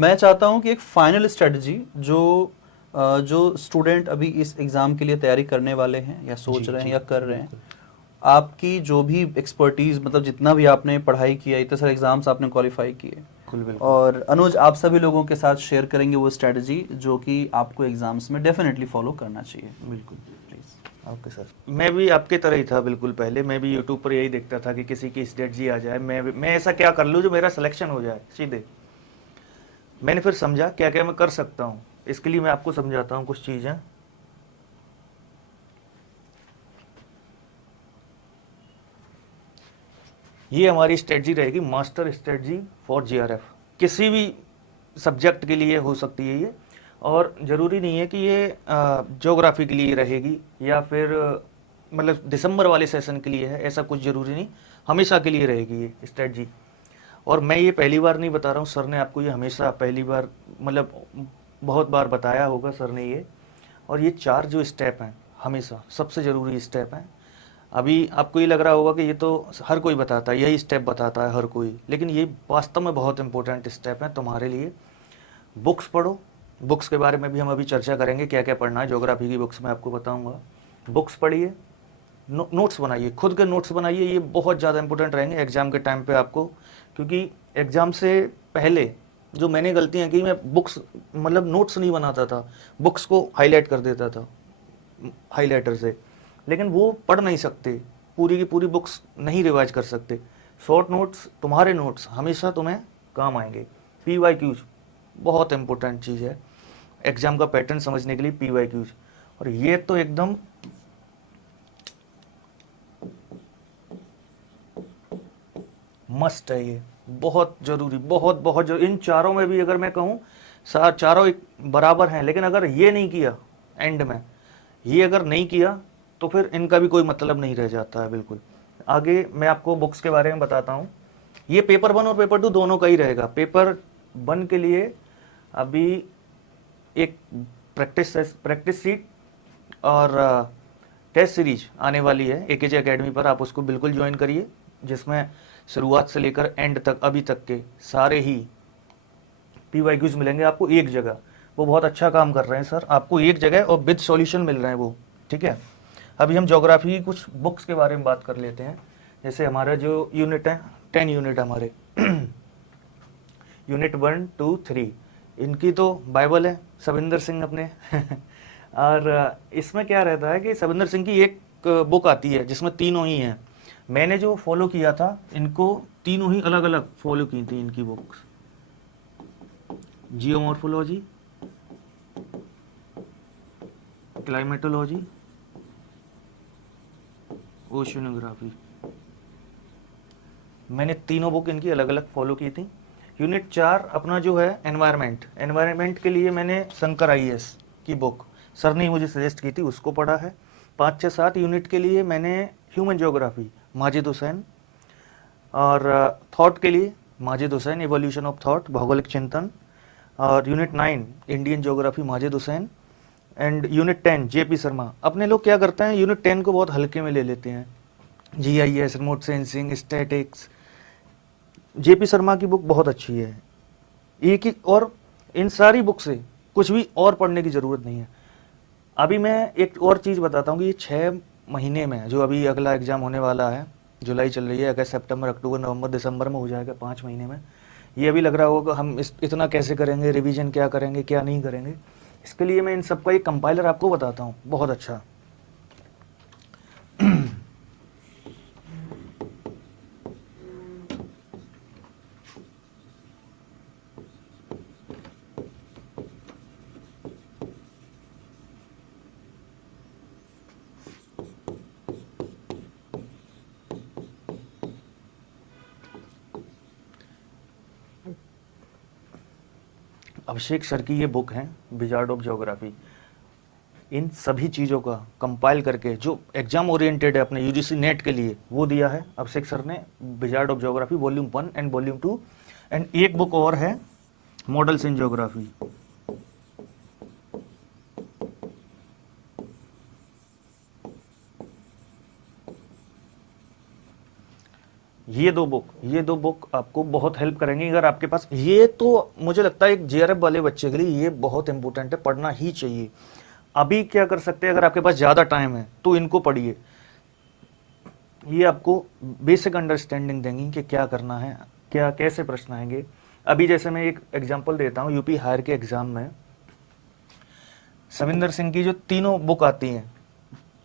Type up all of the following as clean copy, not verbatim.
मैं चाहता हूँ कि एक फाइनल स्ट्रेटजी जो स्टूडेंट अभी इस एग्ज़ाम के लिए तैयारी करने वाले हैं या जी सोच रहे हैं जी या कर रहे हैं, बिल्कुल। आपकी जो भी एक्सपर्टीज़, मतलब जितना भी आपने पढ़ाई किया, इतने सारे एग्ज़ाम्स आपने क्वालिफाई किए, बिल्कुल बिल्कुल। और अनुज आप सभी लोगों के साथ शेयर करेंगे वो स्ट्रेटजी जो कि आपको एग्ज़ाम्स में डेफिनेटली फॉलो करना चाहिए। बिल्कुल। Please okay sir. मैं भी आपके तरह ही था बिल्कुल, पहले मैं भी यूट्यूब पर यही देखता था कि किसी की स्ट्रेटजी आ जाए, मैं ऐसा क्या कर लूँ जो मेरा सिलेक्शन हो जाए सीधे। मैंने फिर समझा क्या क्या मैं कर सकता हूँ, इसके लिए मैं आपको समझाता हूँ कुछ चीज़ें। ये हमारी स्ट्रेटजी रहेगी, मास्टर स्ट्रेटजी फॉर जीआरएफ। किसी भी सब्जेक्ट के लिए हो सकती है ये, और ज़रूरी नहीं है कि ये ज्योग्राफी के लिए रहेगी या फिर मतलब दिसंबर वाले सेशन के लिए है, ऐसा कुछ ज़रूरी नहीं, हमेशा के लिए रहेगी ये स्ट्रेटजी। और मैं ये पहली बार नहीं बता रहा हूँ, सर ने आपको ये हमेशा पहली बार मतलब बहुत बार बताया होगा सर ने ये। और ये 4 जो स्टेप हैं हमेशा सबसे ज़रूरी स्टेप हैं। अभी आपको ये लग रहा होगा कि ये तो हर कोई बताता है, यही स्टेप बताता है हर कोई, लेकिन ये वास्तव में बहुत इंपॉर्टेंट स्टेप है तुम्हारे लिए। बुक्स पढ़ो, बुक्स के बारे में भी हम अभी चर्चा करेंगे, क्या क्या पढ़ना है ज्योग्राफी की बुक्स में आपको बताऊंगा। बुक्स पढ़िए, नोट्स बनाइए, खुद के नोट्स बनाइए, ये बहुत ज़्यादा इंपॉर्टेंट रहेंगे एग्जाम के टाइम पे आपको। क्योंकि एग्जाम से पहले जो मैंने गलतियाँ की, मैं बुक्स मतलब नोट्स नहीं बनाता था, बुक्स को हाईलाइट कर देता था हाईलाइटर से, लेकिन वो पढ़ नहीं सकते, पूरी की पूरी बुक्स नहीं रिवाइज कर सकते। शॉर्ट नोट्स, तुम्हारे नोट्स हमेशा तुम्हें काम आएंगे। पी वाई क्यूज बहुत इंपॉर्टेंट चीज़ है एग्जाम का पैटर्न समझने के लिए, पी वाई क्यूज। और ये तो एकदम मस्ट है, ये बहुत जरूरी, बहुत बहुत जरूरी। इन चारों में भी अगर मैं कहूँ, चारों एक बराबर हैं, लेकिन अगर ये नहीं किया एंड में, ये अगर नहीं किया तो फिर इनका भी कोई मतलब नहीं रह जाता है बिल्कुल। आगे मैं आपको बुक्स के बारे में बताता हूँ। ये पेपर 1 और पेपर 2 दोनों का ही रहेगा। पेपर 1 के लिए अभी एक प्रैक्टिस सीट और टेस्ट सीरीज आने वाली है एकेजे एकेडमी पर, आप उसको बिल्कुल ज्वाइन करिए, जिसमें शुरुआत से लेकर एंड तक अभी तक के सारे ही पीवाईक्यूज मिलेंगे आपको एक जगह। वो बहुत अच्छा काम कर रहे हैं सर, आपको एक जगह और विद सॉल्यूशन मिल रहे हैं वो। ठीक है, अभी हम ज्योग्राफी की कुछ बुक्स के बारे में बात कर लेते हैं। जैसे हमारा जो यूनिट है, 10 यूनिट हमारे यूनिट 1 2 3, इनकी तो बाइबल है सविंदर सिंह अपने और इसमें क्या रहता है कि सविंदर सिंह की एक बुक आती है जिसमें तीनों ही हैं। मैंने जो फॉलो किया था, इनको तीनों ही अलग अलग फॉलो की थी इनकी बुक्स। जियोमॉर्फोलॉजी, क्लाइमेटोलॉजी, ओशियोनोग्राफी, मैंने तीनों बुक इनकी अलग अलग फॉलो की थी। यूनिट 4 अपना जो है एनवायरनमेंट, एनवायरनमेंट के लिए मैंने शंकर आईएएस की बुक सर ने मुझे सजेस्ट की थी, उसको पढ़ा है। 5 6 7 यूनिट के लिए मैंने ह्यूमन ज्योग्राफी माजिद हुसैन, और थॉट के लिए Majid Hussain, evolution of thought भौगोलिक चिंतन, और unit 9 Indian geography Majid Hussain, and unit 10 JP Sharma. अपने लोग क्या करते हैं, यूनिट 10 को बहुत हल्के में ले लेते हैं, GIS, remote sensing, statics. JP Sharma की बुक बहुत अच्छी है, एक ही। और इन सारी बुक से कुछ भी और पढ़ने की ज़रूरत नहीं है। अभी मैं एक और चीज़ बताता हूँ कि ये 6 महीने में जो अभी अगला एग्ज़ाम होने वाला है, जुलाई चल रही है, अगस्त सितंबर अक्टूबर नवंबर दिसंबर में हो जाएगा 5 महीने में। ये अभी लग रहा होगा हम इतना कैसे करेंगे, रिवीजन क्या करेंगे क्या नहीं करेंगे। इसके लिए मैं इन सबका एक कंपाइलर आपको बताता हूँ बहुत अच्छा। अभिषेक सर की ये बुक है विजार्ड ऑफ ज्योग्राफी। इन सभी चीज़ों का कंपाइल करके जो एग्जाम ओरिएंटेड है अपने यूजीसी नेट के लिए, वो दिया है अभिषेक सर ने, wizard of geography volume 1 and volume 2। And एक बुक और है, मॉडल्स इन ज्योग्राफी। ये दो बुक आपको बहुत हेल्प करेंगी। अगर आपके पास ये, तो मुझे लगता है एक जेआरएफ वाले बच्चे के लिए ये बहुत इंपॉर्टेंट है, पढ़ना ही चाहिए। अभी क्या कर सकते हैं, अगर आपके पास ज़्यादा टाइम है तो इनको पढ़िए। ये आपको बेसिक अंडरस्टैंडिंग देंगी कि क्या करना है, क्या कैसे प्रश्न आएंगे। अभी जैसे मैं एक एग्जांपल देता हूँ, यूपी हायर के एग्जाम में सविंदर सिंह की जो तीनों बुक आती हैं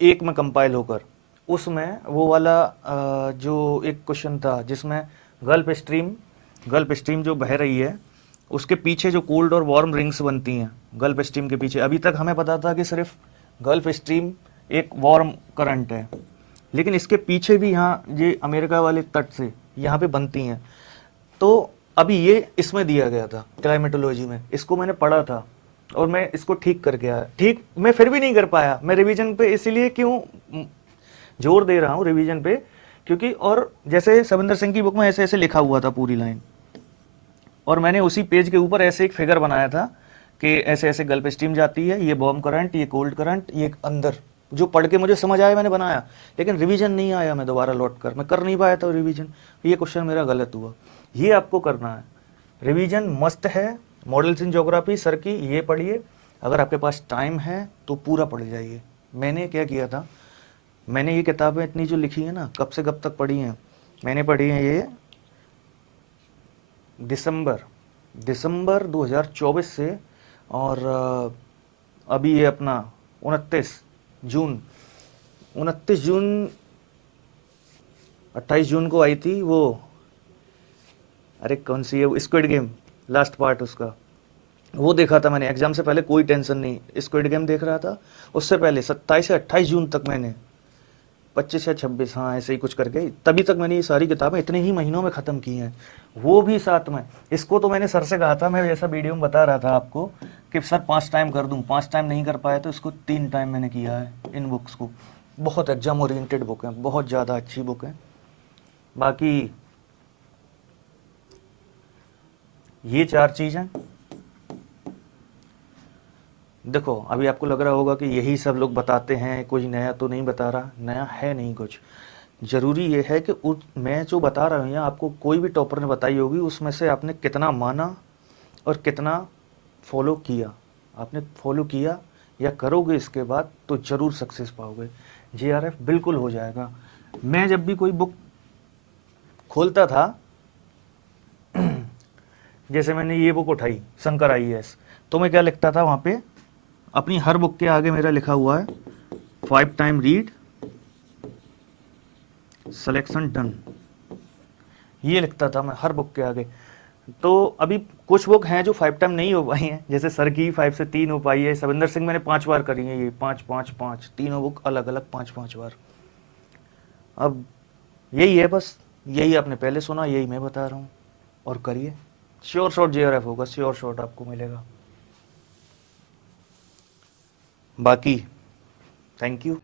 एक में कंपाइल होकर, उसमें वो वाला जो एक क्वेश्चन था जिसमें गल्फ स्ट्रीम जो बह रही है उसके पीछे जो कोल्ड और वार्म रिंग्स बनती हैं गल्फ स्ट्रीम के पीछे, अभी तक हमें पता था कि सिर्फ गल्फ स्ट्रीम एक वार्म करंट है, लेकिन इसके पीछे भी यहाँ ये अमेरिका वाले तट से यहाँ पे बनती हैं। तो अभी ये इसमें दिया गया था क्लाइमेटोलॉजी में, इसको मैंने पढ़ा था और मैं इसको ठीक करके आया। ठीक मैं फिर भी नहीं कर पाया, मैं रिवीजन पे इसलिए क्यों जोर दे रहा हूँ रिवीजन पे, क्योंकि और जैसे सविंदर सिंह की बुक में ऐसे ऐसे लिखा हुआ था पूरी लाइन, और मैंने उसी पेज के ऊपर ऐसे एक फिगर बनाया था कि ऐसे ऐसे गल्फ स्ट्रीम जाती है, ये वार्म करंट, ये कोल्ड करंट, ये अंदर जो पढ़ के मुझे समझ आया मैंने बनाया, लेकिन रिवीजन नहीं आया, मैं दोबारा लौट कर मैं कर नहीं पाया था रिवीजन। ये क्वेश्चन मेरा गलत हुआ। ये आपको करना है, रिवीजन मस्ट है। मॉडल्स इन ज्योग्राफी सर की ये पढ़िए, अगर आपके पास टाइम है तो पूरा पढ़ जाइए। मैंने क्या किया था, मैंने ये किताबें इतनी जो लिखी है ना, कब से कब तक पढ़ी हैं, मैंने पढ़ी हैं ये दिसंबर 2024 से, और अभी ये अपना 29 जून 28 जून को आई थी वो, अरे कौन सी है, स्क्विड गेम लास्ट पार्ट उसका, वो देखा था मैंने एग्जाम से पहले, कोई टेंशन नहीं, स्क्विड गेम देख रहा था। उससे पहले 27 से 28 जून तक मैंने 25 या 26, हाँ ऐसे ही कुछ करके, तभी तक मैंने ये सारी किताबें इतने ही महीनों में ख़त्म की हैं, वो भी साथ में। इसको तो मैंने सर से कहा था, मैं जैसा वीडियो में बता रहा था आपको कि सर 5 टाइम कर दूं, 5 टाइम नहीं कर पाया तो इसको 3 टाइम मैंने किया है इन बुक्स को। बहुत एग्जाम ओरिएंटेड बुक है, बहुत ज़्यादा अच्छी बुक है। बाकी ये 4 चीज़ें देखो, अभी आपको लग रहा होगा कि यही सब लोग बताते हैं, कोई नया तो नहीं बता रहा, नया है नहीं कुछ। ज़रूरी ये है कि मैं जो बता रहा हूँ या आपको कोई भी टॉपर ने बताई होगी, उसमें से आपने कितना माना और कितना फॉलो किया। आपने फॉलो किया या करोगे इसके बाद तो ज़रूर सक्सेस पाओगे, जेआरएफ बिल्कुल हो जाएगा। मैं जब भी कोई बुक खोलता था, जैसे मैंने ये बुक उठाई शंकर आईएएस, तो मैं क्या लिखता था वहाँ पे, अपनी हर बुक के आगे मेरा लिखा हुआ है 5 टाइम रीड, सिलेक्शन डन, ये लिखता था मैं हर बुक के आगे। तो अभी कुछ बुक हैं जो 5 टाइम नहीं हो पाई हैं, जैसे सर की 5 से 3 हो पाई है, सविंदर सिंह मैंने 5 बार करी है, ये 5 तीनों बुक अलग अलग 5 बार। अब यही है, बस यही आपने पहले सुना, यही मैं बता रहा हूँ, और करिए, श्योर शॉट जेआरएफ होगा, श्योर शॉट आपको मिलेगा। बाकी थैंक यू।